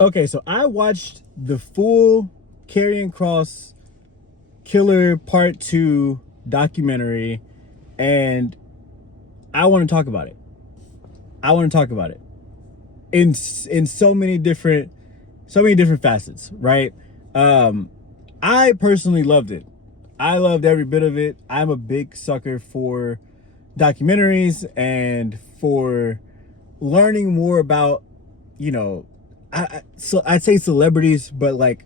Okay, so I watched the full Karrion Kross Killer Part 2 documentary, and I want to talk about it. I want to talk about it in so many different facets, right? I personally loved it. I loved every bit of it. I'm a big sucker for documentaries and for learning more about, you know, so I'd say celebrities, but like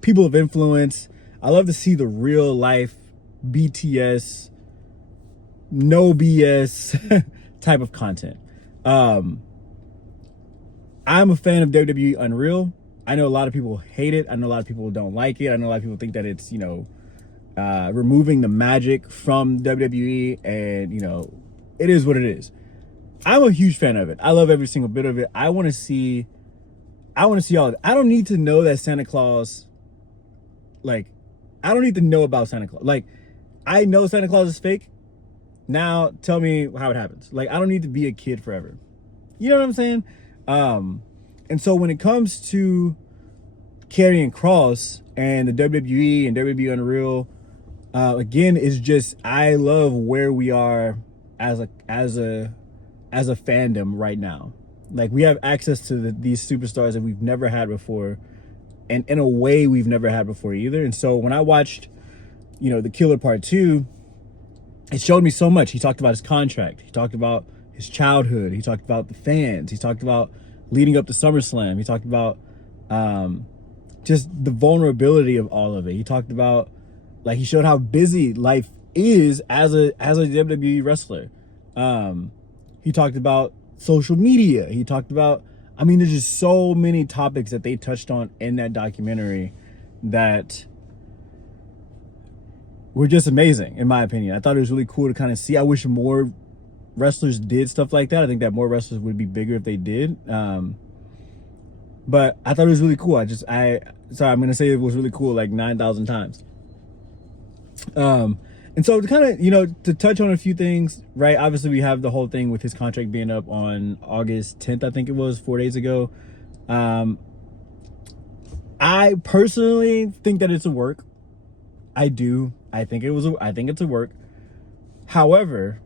people of influence. I love to see the real life BTS, no BS type of content. Um, I'm a fan of WWE Unreal. I know a lot of people hate it. I know a lot of people don't like it. I know a lot of people think that it's, removing the magic from WWE, and, it is what it is. I'm a huge fan of it. I love every single bit of it. I want to see all of it. I don't need to know that Santa Claus, I don't need to know about Santa Claus. I know Santa Claus is fake. Now tell me how it happens. I don't need to be a kid forever. You know what I'm saying? And so when it comes to Karrion Kross and the WWE and WWE Unreal, again, it's just, I love where we are as a fandom right now. We have access to these superstars that we've never had before, and in a way we've never had before either. And so when I watched, the Killer Part 2, it showed me so much. He talked about his contract. He talked about his childhood. He talked about the fans. He talked about leading up to SummerSlam. He talked about just the vulnerability of all of it. He talked about, he showed how busy life is as a WWE wrestler. He talked about social media. He talked about, there's just so many topics that they touched on in that documentary that were just amazing, in my opinion. I thought it was really cool to kind of see. I wish more wrestlers did stuff like that. I think that more wrestlers would be bigger if they did. But I thought it was really cool. I'm going to say it was really cool 9,000 times. And so to kind of, to touch on a few things, right? Obviously, we have the whole thing with his contract being up on August 10th, I think it was, 4 days ago. I personally think that it's a work. I do. I think it's a work. However,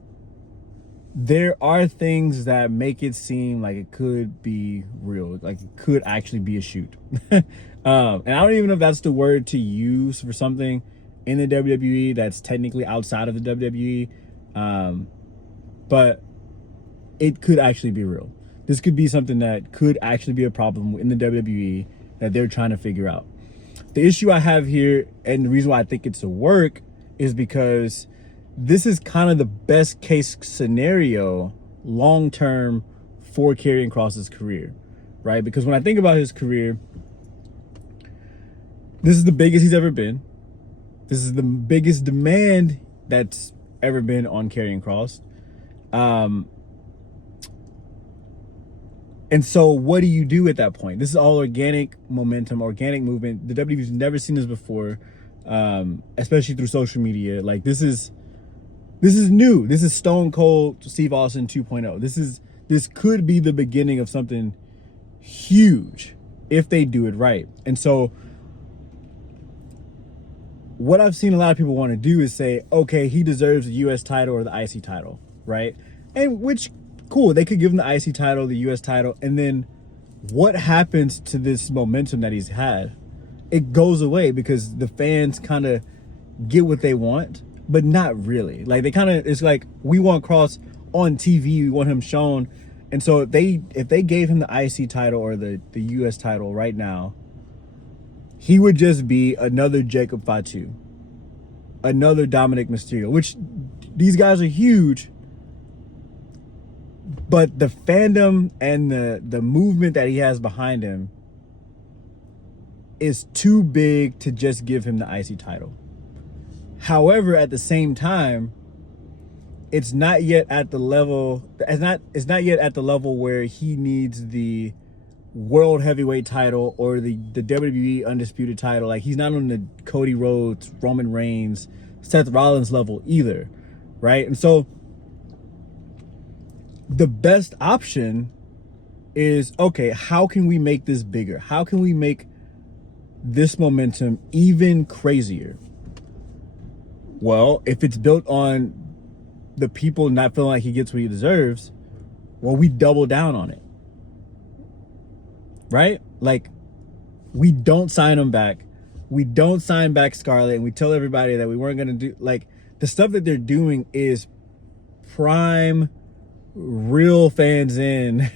there are things that make it seem like it could be real, like it could actually be a shoot. And I don't even know if that's the word to use for something in the WWE that's technically outside of the WWE. But it could actually be real. This could be something that could actually be a problem in the WWE that they're trying to figure out. The issue I have here, and the reason why I think it's a work, is because this is kind of the best case scenario long term for Karrion Kross's career, right? Because when I think about his career, this is the biggest he's ever been. This is the biggest demand that's ever been on Karrion Kross. And so what do you do at that point? This is all organic momentum, organic movement. The WWE's never seen this before, especially through social media. This is new. This is Stone Cold Steve Austin 2.0. This could be the beginning of something huge if they do it right. And so what I've seen a lot of people want to do is say, okay, he deserves the US title or the IC title, right? And which, cool, they could give him the IC title, the US title, and then what happens to this momentum that he's had? It goes away because the fans kind of get what they want, but not really. It's like, we want Kross on TV, we want him shown. And so if they gave him the IC title or the US title right now, he would just be another Jacob Fatu, another Dominic Mysterio, which these guys are huge, but the fandom and the movement that he has behind him is too big to just give him the IC title. However, at the same time, it's not yet at the level where he needs the world heavyweight title or the WWE undisputed title. He's not on the Cody Rhodes, Roman Reigns, Seth Rollins level either, right? And so the best option is, okay, how can we make this bigger? How can we make this momentum even crazier? Well, if it's built on the people not feeling like he gets what he deserves, well, we double down on it. Right? Like, we don't sign him back. We don't sign back Scarlett, and we tell everybody that we weren't going to do, like, the stuff that they're doing is prime, real fans in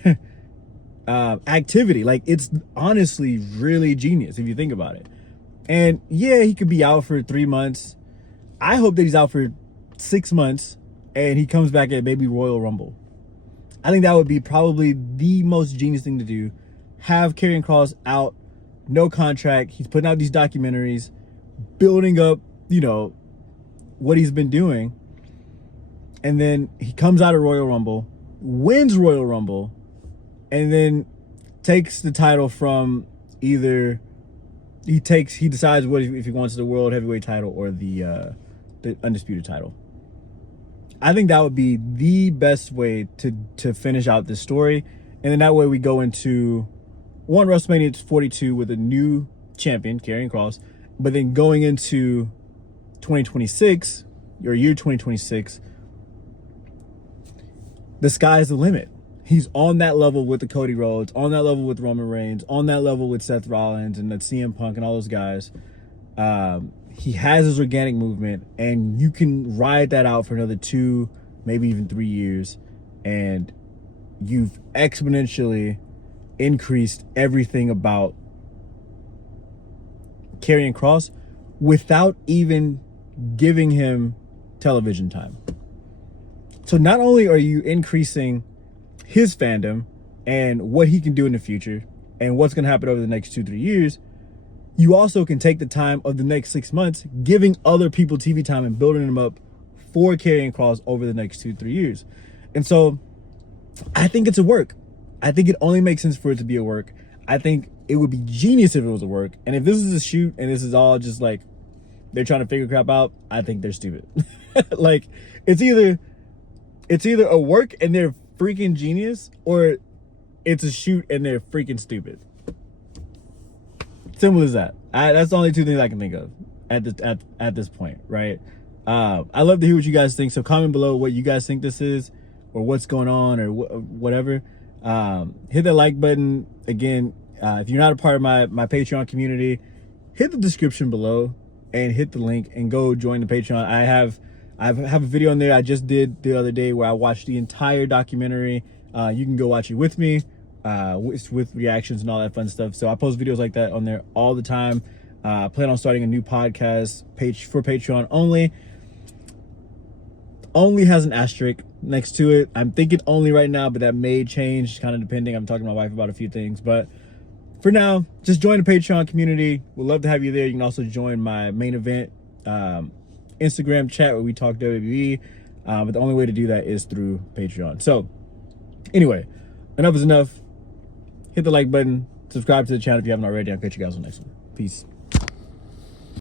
activity. Like, it's honestly really genius if you think about it. And yeah, he could be out for 3 months. I hope that he's out for 6 months and he comes back at maybe Royal Rumble. I think that would be probably the most genius thing to do. Have Karrion Kross out, no contract. He's putting out these documentaries, building up, you know, what he's been doing. And then he comes out of Royal Rumble, wins Royal Rumble, and then takes the title from either he decides what if he wants the world heavyweight title or the undisputed title. I think that would be the best way to finish out this story. And then that way we go into WrestleMania 42 with a new champion, Karrion Kross, but then going into 2026, your year 2026, the sky's the limit. He's on that level with the Cody Rhodes, on that level with Roman Reigns, on that level with Seth Rollins and the CM Punk and all those guys. He has his organic movement, and you can ride that out for another 2, maybe even 3 years, and you've exponentially increased everything about Karrion Kross without even giving him television time. So not only are you increasing his fandom and what he can do in the future and what's going to happen over the next 2-3 years, you also can take the time of the next 6 months, giving other people TV time and building them up for Karrion Kross over the next 2-3 years. And so I think it's a work. I think it only makes sense for it to be a work. I think it would be genius if it was a work. And if this is a shoot and this is all just like they're trying to figure crap out, I think they're stupid. Like, it's either a work and they're freaking genius, or it's a shoot and they're freaking stupid. Simple as that. That's the only 2 things I can think of at this point, right? I love to hear what you guys think. So comment below what you guys think this is, or what's going on, or whatever. Hit that like button. Again, if you're not a part of my Patreon community, hit the description below and hit the link and go join the Patreon. I have a video on there I just did the other day where I watched the entire documentary. You can go watch it with me, with reactions and all that fun stuff. So I post videos like that on there all the time. I plan on starting a new podcast page for Patreon only. Only has an asterisk next to it. I'm thinking only right now, but that may change, kind of depending. I'm talking to my wife about a few things, but for now, just join the Patreon community. We'd love to have you there. You can also join my main event Instagram chat where we talk WWE, but the only way to do that is through Patreon. So anyway, enough is enough. Hit the like button, subscribe to the channel if you haven't already. I'll catch you guys on the next one. Peace.